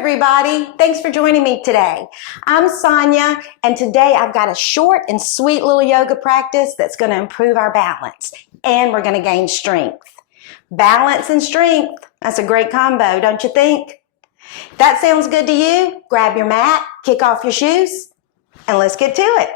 everybody. Thanks for joining me today. I'm Sonya, and today I've got a short and sweet little yoga practice that's going to improve our balance, and we're going to gain strength. Balance and strength, that's a great combo, don't you think? That sounds good to you? Grab your mat, kick off your shoes, and let's get to it.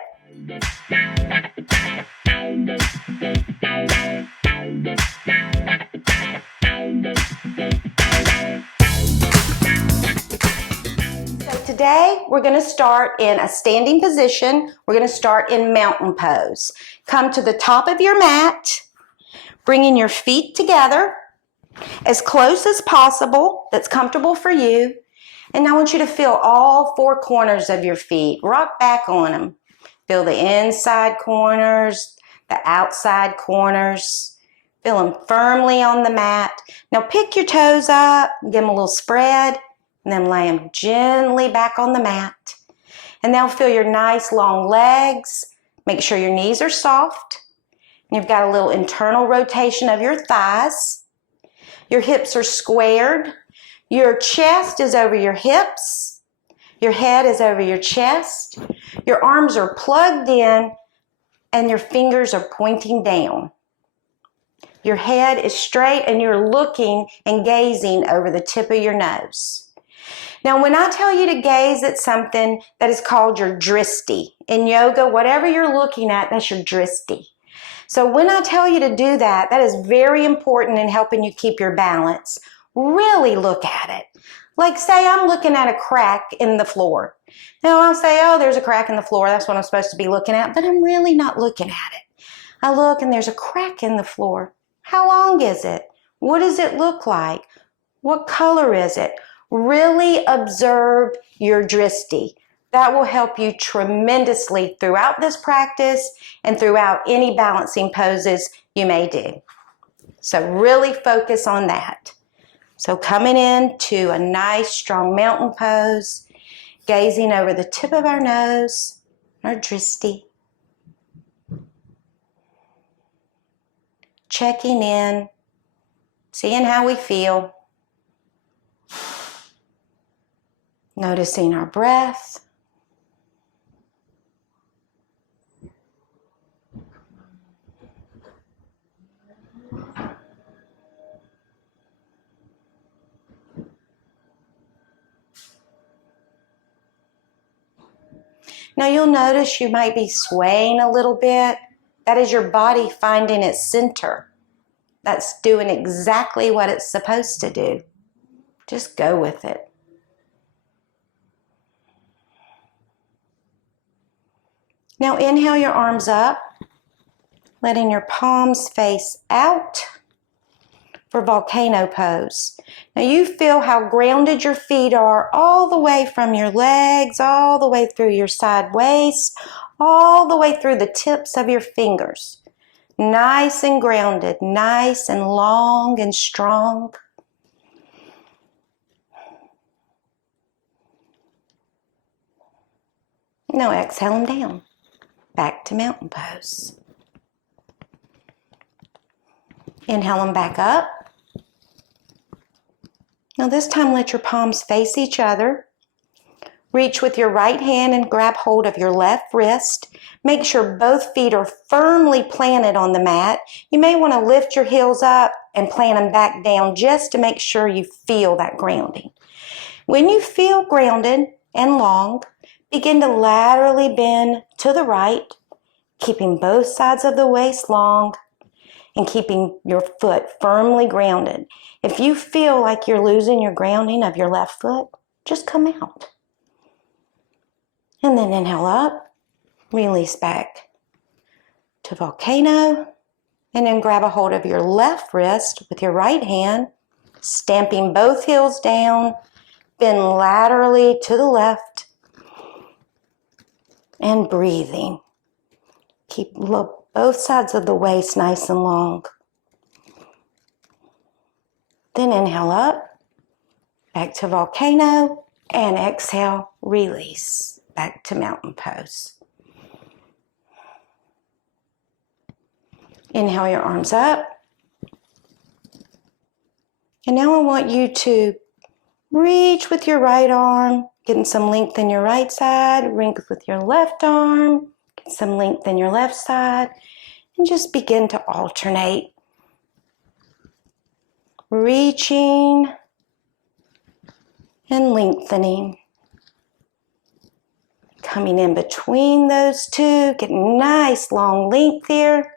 Today, we're going to start in a standing position. We're going to start in mountain pose. Come to the top of your mat, bringing your feet together as close as possible, that's comfortable for you. And I want you to feel all four corners of your feet. Rock back on them. Feel the inside corners, the outside corners. Feel them firmly on the mat. Now pick your toes up, give them a little spread. And then lay them gently back on the mat. And now feel your nice long legs. Make sure your knees are soft. And you've got a little internal rotation of your thighs. Your hips are squared. Your chest is over your hips. Your head is over your chest. Your arms are plugged in and your fingers are pointing down. Your head is straight and you're looking and gazing over the tip of your nose. Now, when I tell you to gaze at something, that is called your dristi. In yoga, whatever you're looking at, that's your dristi. So when I tell you to do that, that is very important in helping you keep your balance. Really look at it. Like say I'm looking at a crack in the floor. Now I'll say, oh, there's a crack in the floor. That's what I'm supposed to be looking at, but I'm really not looking at it. I look and there's a crack in the floor. How long is it? What does it look like? What color is it? Really observe your dristi. That will help you tremendously throughout this practice and throughout any balancing poses you may do. So really focus on that. So coming into a nice strong mountain pose, gazing over the tip of our nose, our dristi. Checking in, seeing how we feel. Noticing our breath. Now you'll notice you might be swaying a little bit. That is your body finding its center. That's doing exactly what it's supposed to do. Just go with it. Now inhale your arms up, letting your palms face out for Volcano Pose. Now you feel how grounded your feet are all the way from your legs, all the way through your side waist, all the way through the tips of your fingers. Nice and grounded, nice and long and strong. Now exhale them down. Back to mountain pose. Inhale them back up. Now this time let your palms face each other. Reach with your right hand and grab hold of your left wrist. Make sure both feet are firmly planted on the mat. You may want to lift your heels up and plant them back down just to make sure you feel that grounding. When you feel grounded and long, begin to laterally bend to the right, keeping both sides of the waist long and keeping your foot firmly grounded. If you feel like you're losing your grounding of your left foot, just come out. And then inhale up, release back to Volcano, and then grab a hold of your left wrist with your right hand, stamping both heels down, bend laterally to the left, and breathing. Keep both sides of the waist nice and long. Then inhale up, back to Volcano, and exhale, release, back to mountain pose. Inhale your arms up. And now I want you to Reach with your right arm, getting some length in your right side. Reach with your left arm, get some length in your left side. And just begin to alternate. Reaching and lengthening. Coming in between those two, getting nice long length here.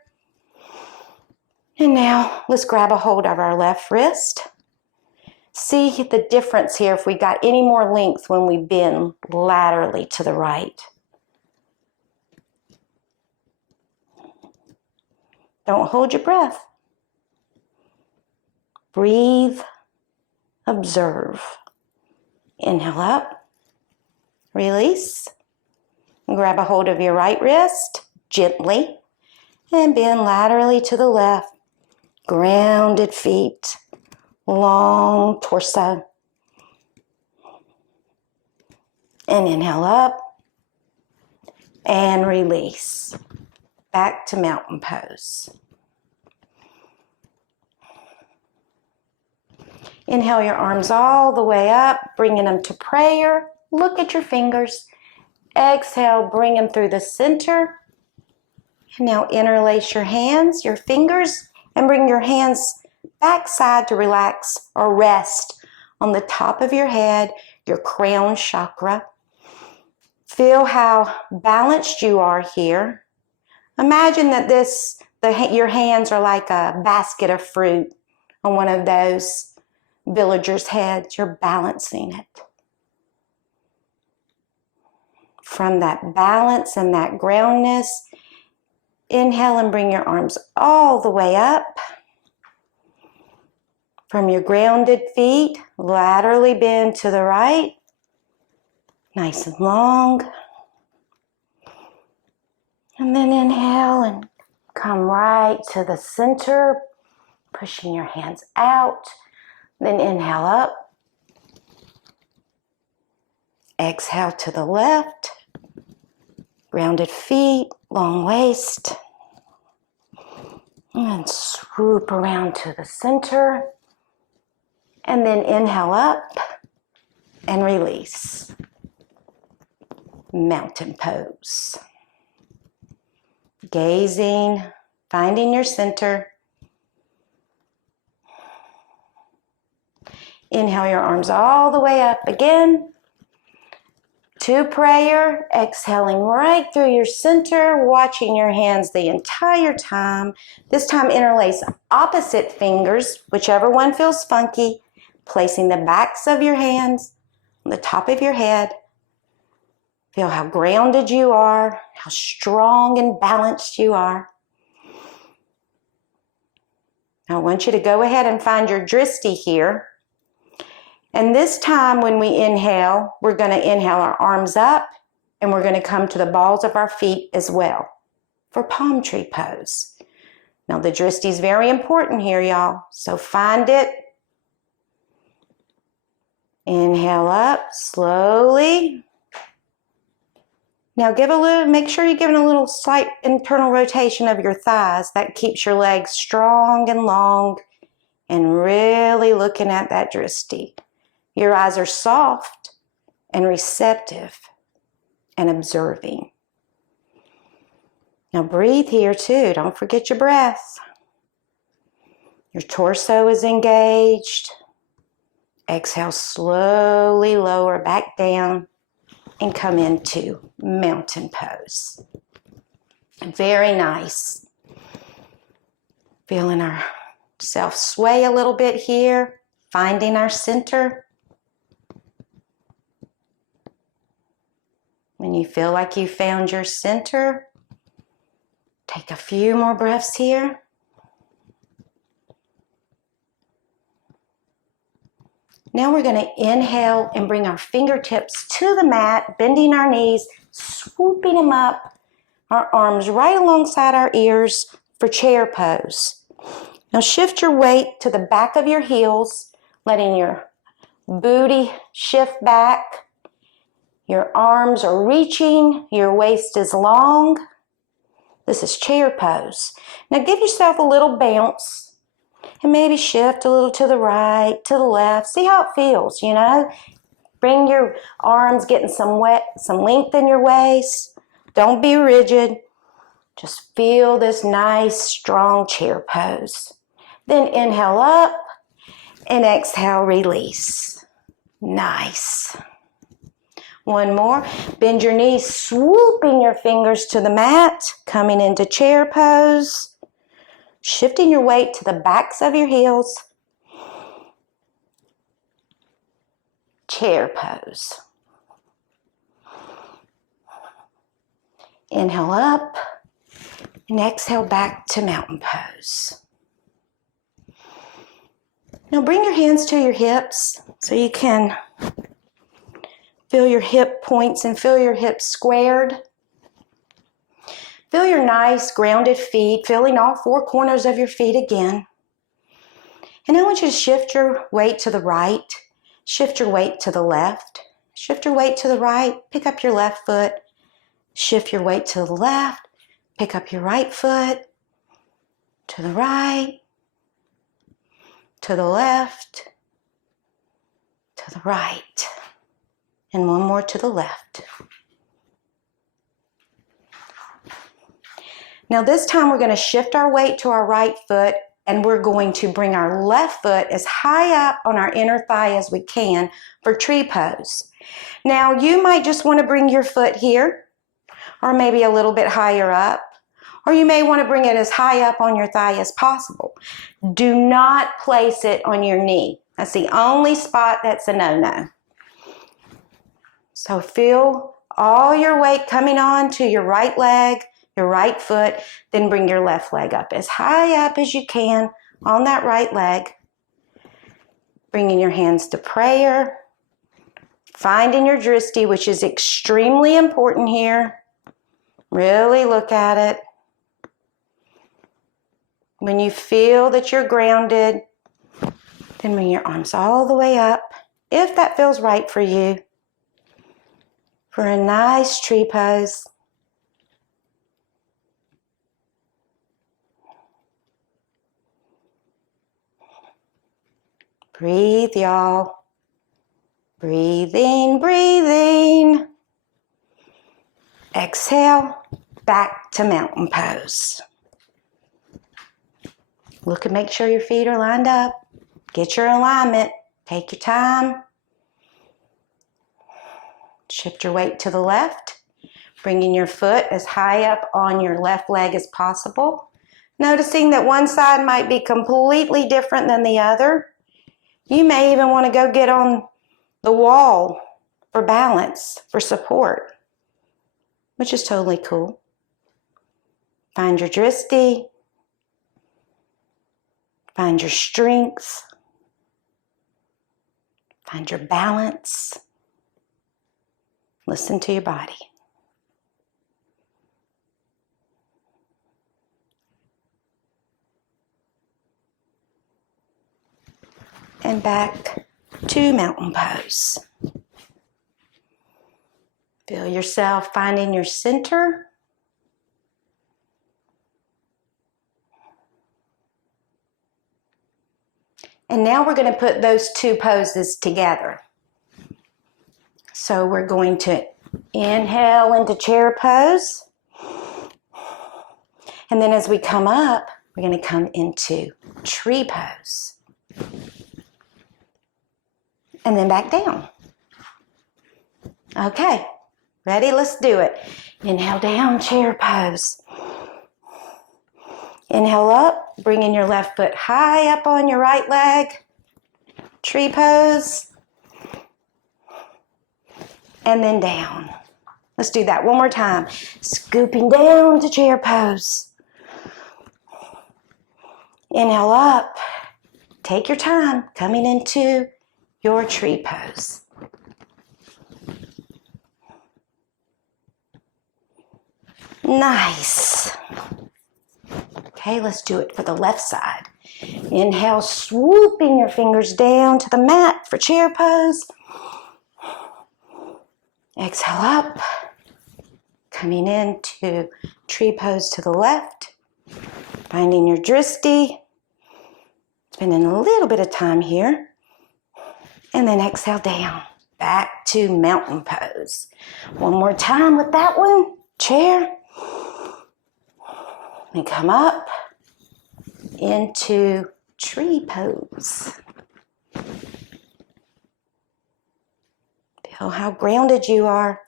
And now let's grab a hold of our left wrist. See the difference here if we got any more length when we bend laterally to the right. Don't hold your breath. Breathe, observe. Inhale up, release. Grab a hold of your right wrist gently and bend laterally to the left. Grounded feet, long torso. And inhale up and release. Back to mountain pose. Inhale your arms all the way up, bringing them to prayer. Look at your fingers. Exhale, bring them through the center. And now interlace your hands, your fingers, and bring your hands backside to relax or rest on the top of your head, your crown chakra. Feel how balanced you are here. Imagine that your hands are like a basket of fruit on one of those villagers' heads. You're balancing it. From that balance and that groundness, inhale and bring your arms all the way up. From your grounded feet, laterally bend to the right. Nice and long. And then inhale and come right to the center, pushing your hands out. Then inhale up. Exhale to the left. Grounded feet, long waist. And swoop around to the center. And then inhale up and release. Mountain pose. Gazing, finding your center. Inhale your arms all the way up again. To prayer, exhaling right through your center, watching your hands the entire time. This time interlace opposite fingers, whichever one feels funky, placing the backs of your hands on the top of your head. Feel how grounded you are, how strong and balanced you are. Now I want you to go ahead and find your drishti here. And this time when we inhale, we're going to inhale our arms up and we're going to come to the balls of our feet as well for palm tree pose. Now the drishti is very important here, y'all. So find it. Inhale up slowly. Now make sure you're giving a little slight internal rotation of your thighs. That keeps your legs strong and long and really looking at that drishti. Your eyes are soft and receptive and observing. Now breathe here too. Don't forget your breath. Your torso is engaged. Exhale, slowly lower back down and come into mountain pose. Very nice. Feeling ourselves sway a little bit here. Finding our center. When you feel like you found your center, take a few more breaths here. Now we're going to inhale and bring our fingertips to the mat, bending our knees, swooping them up, our arms right alongside our ears for chair pose. Now shift your weight to the back of your heels, letting your booty shift back. Your arms are reaching, your waist is long. This is chair pose. Now give yourself a little bounce And maybe shift a little to the right, to the left. See how it feels, you know. Bring your arms, getting some length in your waist. Don't be rigid. Just feel this nice, strong chair pose. Then inhale up and exhale, release. Nice. One more. Bend your knees, swooping your fingers to the mat, coming into chair pose. Shifting your weight to the backs of your heels. Chair pose. Inhale up and exhale back to mountain pose. Now bring your hands to your hips so you can feel your hip points and feel your hips squared. Feel your nice grounded feet, feeling all four corners of your feet again. And I want you to shift your weight to the right, shift your weight to the left, shift your weight to the right, pick up your left foot, shift your weight to the left, pick up your right foot, to the right, to the left, to the right, and one more to the left. Now this time we're going to shift our weight to our right foot and we're going to bring our left foot as high up on our inner thigh as we can for tree pose. Now you might just want to bring your foot here or maybe a little bit higher up, or you may want to bring it as high up on your thigh as possible. Do not place it on your knee. That's the only spot that's a no-no. So feel all your weight coming on to your right leg, your right foot, then bring your left leg up as high up as you can on that right leg. Bringing your hands to prayer. Finding your drishti, which is extremely important here. Really look at it. When you feel that you're grounded, then bring your arms all the way up, if that feels right for you, for a nice tree pose. Breathe, y'all. Breathing, breathing. Exhale, back to mountain pose. Look and make sure your feet are lined up. Get your alignment. Take your time. Shift your weight to the left, bringing your foot as high up on your left leg as possible. Noticing that one side might be completely different than the other. You may even want to go get on the wall for balance, for support, which is totally cool. Find your drishti. Find your strength. Find your balance. Listen to your body. And back to mountain pose. Feel yourself finding your center. And now we're going to put those two poses together. So we're going to inhale into chair pose. And then as we come up, we're going to come into tree pose. And then back down. Okay, ready? Let's do it. Inhale down, chair pose. Inhale up, bringing your left foot high up on your right leg. Tree pose. And then down. Let's do that one more time. Scooping down to chair pose. Inhale up. Take your time, coming into your tree pose. Nice. Okay, let's do it for the left side. Inhale, swooping your fingers down to the mat for chair pose. Exhale up, coming into tree pose to the left. Finding your drishti. Spending a little bit of time here. And then exhale down. Back to mountain pose. One more time with that one. Chair. And come up into tree pose. Feel how grounded you are.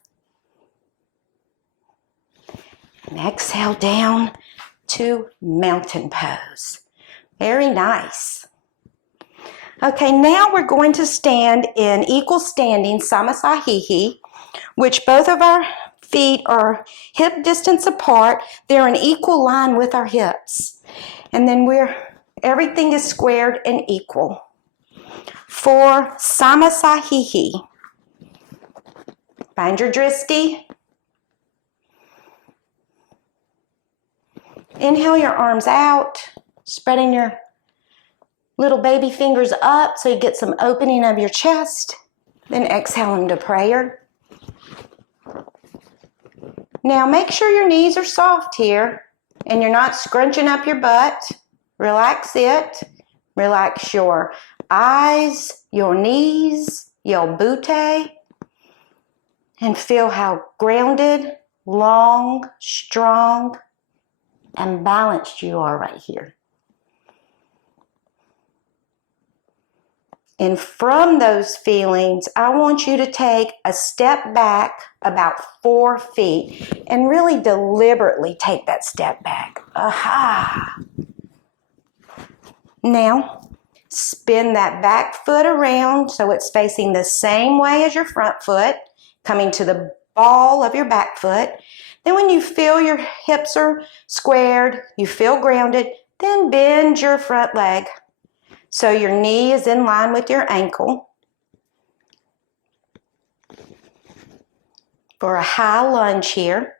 And exhale down to mountain pose. Very nice. Okay, now we're going to stand in equal standing Samasahihi, which both of our feet are hip distance apart. They're in equal line with our hips. And then everything is squared and equal. For Samasahihi, find your dristi. Inhale your arms out, spreading your little baby fingers up so you get some opening of your chest. Then exhale into prayer. Now make sure your knees are soft here and you're not scrunching up your butt. Relax it. Relax your eyes, your knees, your butte. And feel how grounded, long, strong, and balanced you are right here. And from those feelings, I want you to take a step back about 4 feet and really deliberately take that step back. Aha! Now, spin that back foot around so it's facing the same way as your front foot, coming to the ball of your back foot. Then when you feel your hips are squared, you feel grounded, then bend your front leg so your knee is in line with your ankle. For a high lunge here.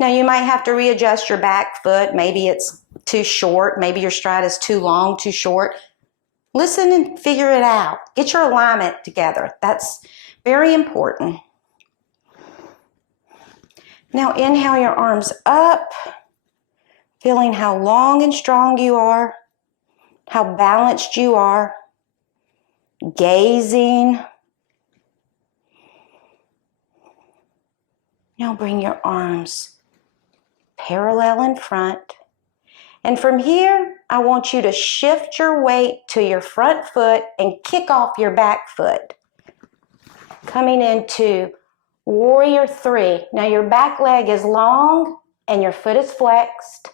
Now you might have to readjust your back foot. Maybe it's too short. Maybe your stride is too long, too short. Listen and figure it out. Get your alignment together. That's very important. Now inhale your arms up, feeling how long and strong you are, how balanced you are, gazing. Now bring your arms parallel in front. And from here, I want you to shift your weight to your front foot and kick off your back foot. Coming into Warrior 3. Now your back leg is long and your foot is flexed.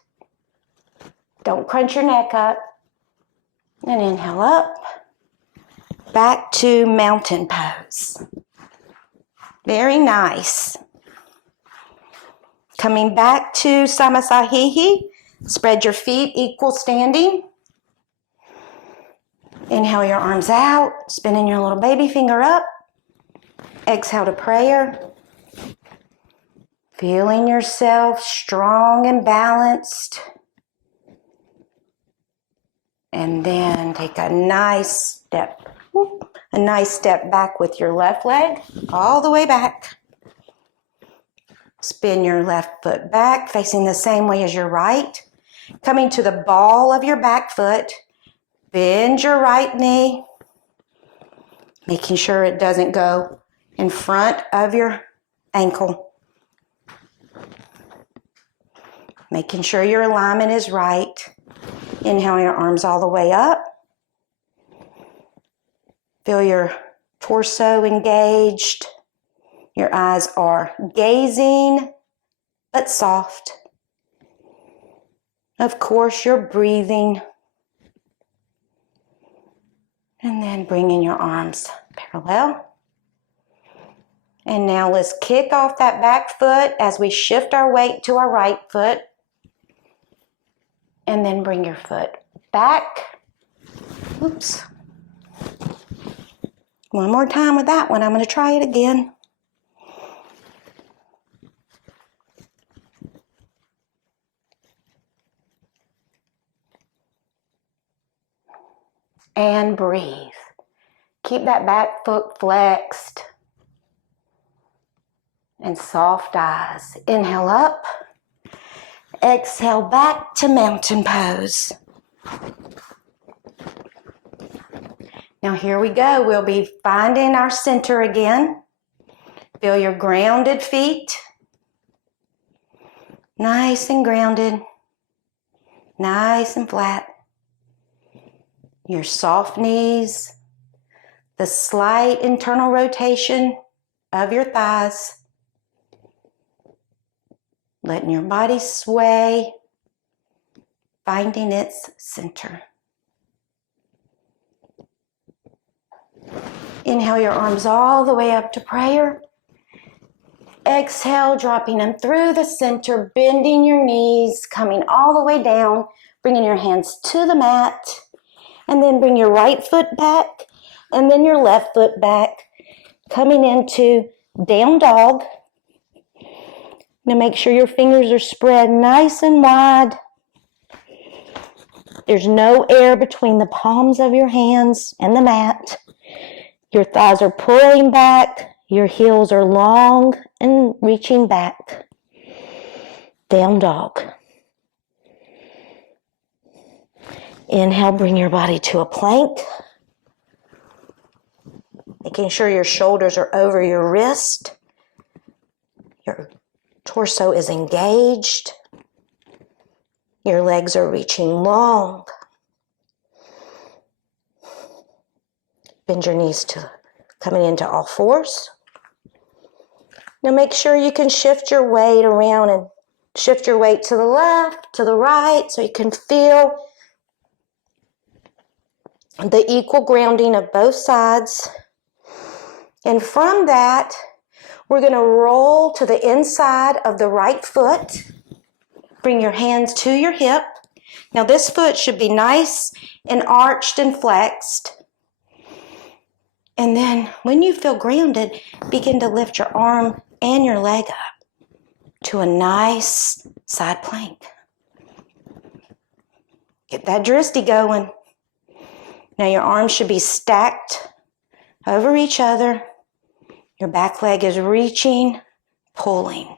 Don't crunch your neck up. And inhale up. Back to mountain pose. Very nice. Coming back to Samasahihi. Spread your feet equal standing. Inhale your arms out, spinning your little baby finger up. Exhale to prayer. Feeling yourself strong and balanced. And then take a nice step back with your left leg, all the way back. Spin your left foot back, facing the same way as your right. Coming to the ball of your back foot, bend your right knee, making sure it doesn't go in front of your ankle. Making sure your alignment is right. Inhale your arms all the way up. Feel your torso engaged. Your eyes are gazing, but soft. Of course, you're breathing. And then bringing your arms parallel. And now let's kick off that back foot as we shift our weight to our right foot. And then bring your foot back. Oops. One more time with that one. I'm going to try it again. And breathe. Keep that back foot flexed. And soft eyes. Inhale up. Exhale back to mountain pose. Now here we go. We'll be finding our center again. Feel your grounded feet. Nice and grounded. Nice and flat. Your soft knees. The slight internal rotation of your thighs. Letting your body sway. Finding its center. Inhale your arms all the way up to prayer. Exhale, dropping them through the center, bending your knees, coming all the way down, bringing your hands to the mat, and then bring your right foot back, and then your left foot back, coming into down dog. Now make sure your fingers are spread nice and wide. There's no air between the palms of your hands and the mat. Your thighs are pulling back. Your heels are long and reaching back. Down dog. Inhale, bring your body to a plank. Making sure your shoulders are over your wrist. Your torso is engaged. Your legs are reaching long. Bend your knees to coming into all fours. Now make sure you can shift your weight around and shift your weight to the left, to the right, so you can feel the equal grounding of both sides. And from that, we're going to roll to the inside of the right foot. Bring your hands to your hip. Now this foot should be nice and arched and flexed. And then when you feel grounded, begin to lift your arm and your leg up to a nice side plank. Get that dristy going. Now your arms should be stacked over each other. Your back leg is reaching, pulling.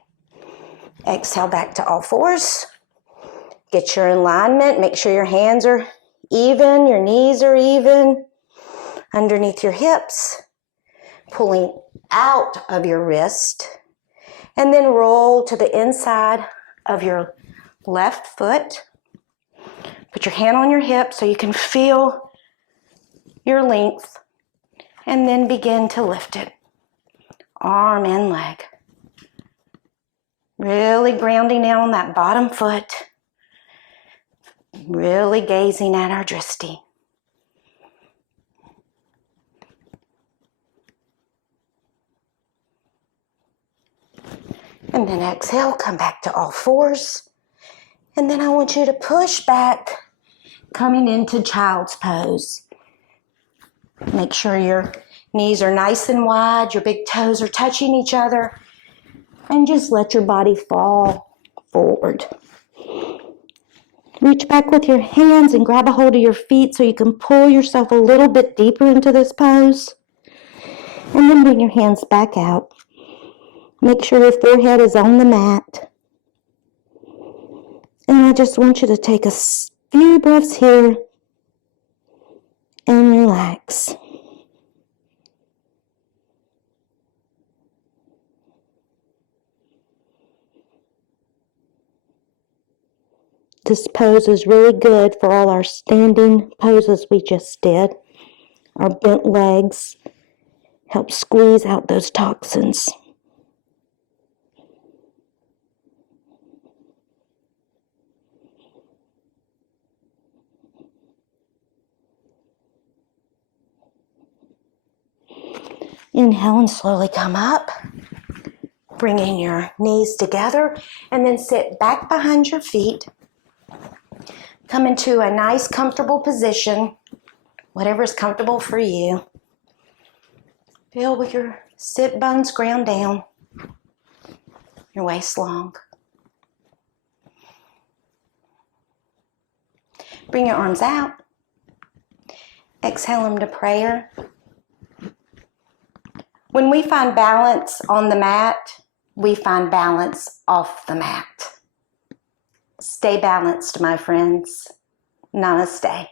Exhale back to all fours. Get your alignment. Make sure your hands are even, your knees are even. Underneath your hips, pulling out of your wrist, and then roll to the inside of your left foot. Put your hand on your hip so you can feel your length, and then begin to lift it. Arm and leg. Really grounding down on that bottom foot. Really gazing at our drishti. And then exhale, come back to all fours. And then I want you to push back, coming into child's pose. Make sure your knees are nice and wide, your big toes are touching each other, and just let your body fall forward. Reach back with your hands and grab a hold of your feet so you can pull yourself a little bit deeper into this pose. And then bring your hands back out. Make sure your forehead is on the mat. And I just want you to take a few breaths here and relax. This pose is really good for all our standing poses we just did. Our bent legs help squeeze out those toxins. Inhale and slowly come up, bringing your knees together, and then sit back behind your feet. Come into a nice, comfortable position, whatever is comfortable for you. Feel with your sit bones ground down, your waist long. Bring your arms out. Exhale them to prayer. When we find balance on the mat, we find balance off the mat. Stay balanced, my friends. Namaste.